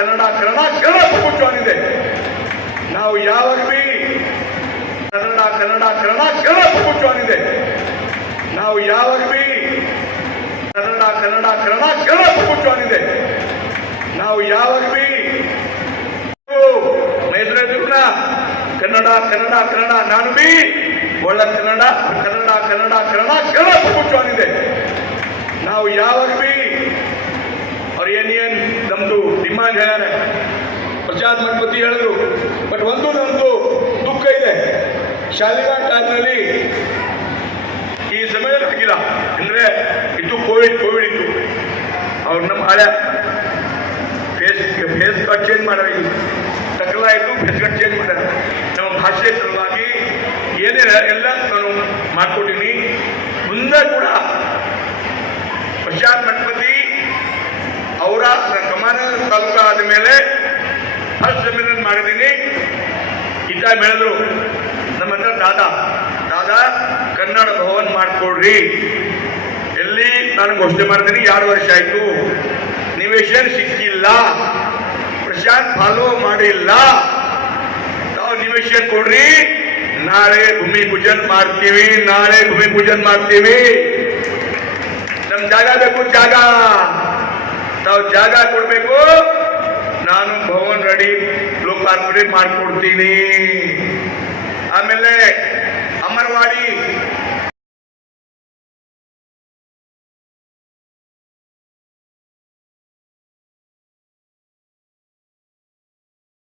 ಕನ್ನಡ ಕನ್ನಡ ಕನ್ನಡ ಪ್ರಭುತ್ವವಿದೆ. ನಾವು ಯಾವಾಗ ಬಿ ಕನ್ನಡ ಕನ್ನಡ ಕನ್ನಡ ಕನ್ನಡ ಪ್ರಭುತ್ವವಿದೆ. ನಾವು ಯಾವಾಗ ಬಿ ಕನ್ನಡ ಕನ್ನಡ ಕನ್ನಡ ಕನ್ನಡ ಪ್ರಭುತ್ವವಿದೆ. ನಾವು ಯಾವಾಗ ಬಿ ಮೈಸೂರಿನ ಕನ್ನಡ ಕನ್ನಡ ಕನ್ನಡ ನಾನು ಬಿ ಒಳ್ಳ ಕನ್ನಡ ಕನ್ನಡ ಕನ್ನಡ ಕನ್ನಡ ಕನ್ನಡ ಪ್ರಭುತ್ವವಿದೆ. ನಾವು ಯಾವಾಗ ಬಿ ಅವ್ರು ಏನ್ ನಮ್ದು ಡಿಮಾಂಡ್ ಹೇಳ್ಯಾರ, ಪ್ರಶಾಂತ್ ಮಠಪತಿ ಹೇಳಿದ್ರು. ಬಟ್ ಒಂದು ನಮ್ದು ದುಃಖ ಇದೆ, ಶಾಲೆಗಳ ಕಾಲದಲ್ಲಿ ಈ ಸಮಯದಲ್ಲಿ ಆಗಿಲ್ಲ. ಅಂದ್ರೆ ಇದು ಕೋವಿಡ್ ಇತ್ತು. ಅವ್ರು ನಮ್ಮ ಹಳೆ ಫೇಸ್ ಕಟ್ ಚೇಂಜ್ ಮಾಡ್ಯಾರ, ತಕಲ ಆಯಿತು, ಫೇಸ್ ಕಟ್ ಚೇಂಜ್ ಮಾಡ್ಯಾರ. ನಮ್ಮ ಭಾಷೆ ಸಲುವಾಗಿ ಏನೇ ಎಲ್ಲ ನಾನು ಮಾಡ್ಕೊಟ್ಟಿನಿ. ಮುಂದೆ ಕೂಡ ಪ್ರಶಾಂತ್ ಮಠಪತಿ ಅವರ ಕಮಾನ ತಾಲೂಕ ಆದ ಮೇಲೆ ಫಸ್ಟ್ ಸೆಮಿನಾರ್ ಮಾಡಿದ್ದೀನಿ. ಇತ್ತ ಹೇಳಿದ್ರು ನಮ್ಮ ಹತ್ರ ದಾದಾ ಕನ್ನಡ ಭವನ್ ಮಾಡ್ಕೊಡ್ರಿ. ಎಲ್ಲಿ ನಾನು ಘೋಷಣೆ ಮಾಡ್ತೀನಿ, 2 ವರ್ಷ ಆಯ್ತು, ನಿವೇಶನ್ ಸಿಕ್ಕಿಲ್ಲ, ಪ್ರಶಾಂತ್ ಫಾಲೋ ಮಾಡಿಲ್ಲ. ನಾವು ನಿವೇಶನ್ ಕೊಡ್ರಿ, ನಾಳೆ ಭೂಮಿ ಪೂಜನ್ ಮಾಡ್ತೀವಿ. ನಮ್ ಜಾಗ ಬೇಕು, ತಾವು ಜಾಗ ಕೊಡ್ಬೇಕು. ನಾನು ಭವನ್ ರೆಡಿ ಲೋಕಾರ್ಪಣೆ ಮಾಡ್ಕೊಡ್ತೀನಿ. ಆಮೇಲೆ